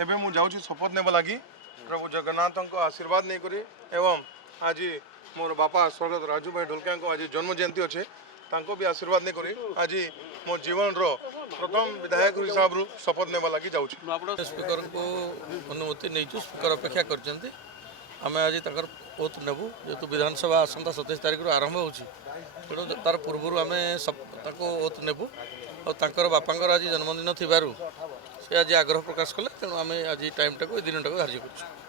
एबे मु जाऊँ शपथ नेबा लगी प्रभु जगन्नाथ आशीर्वाद नहीं करी एवं आज मोर बापा स्वर्गत राजू भाई ढोलकिया आज जन्म जयंती अच्छे तांको भी आशीर्वाद नहीं करी आज मो जीवन रो प्रथम विधायक हिसाब रू शपथ नेबा लगी जाऊँ। स्पीकर को अनुमति नहीं स्पीकर अपेक्षा कर आम आज ओथ नेबू जेहतु विधानसभा आसंता 27 तारिख आरंभ हो तार पूर्व आम ओथ नेबू और बापांकर आज जन्मदिन थी से आज आग्रह प्रकाश कले तेणु आम आज टाइम टाक दिन टाक धार्य कर।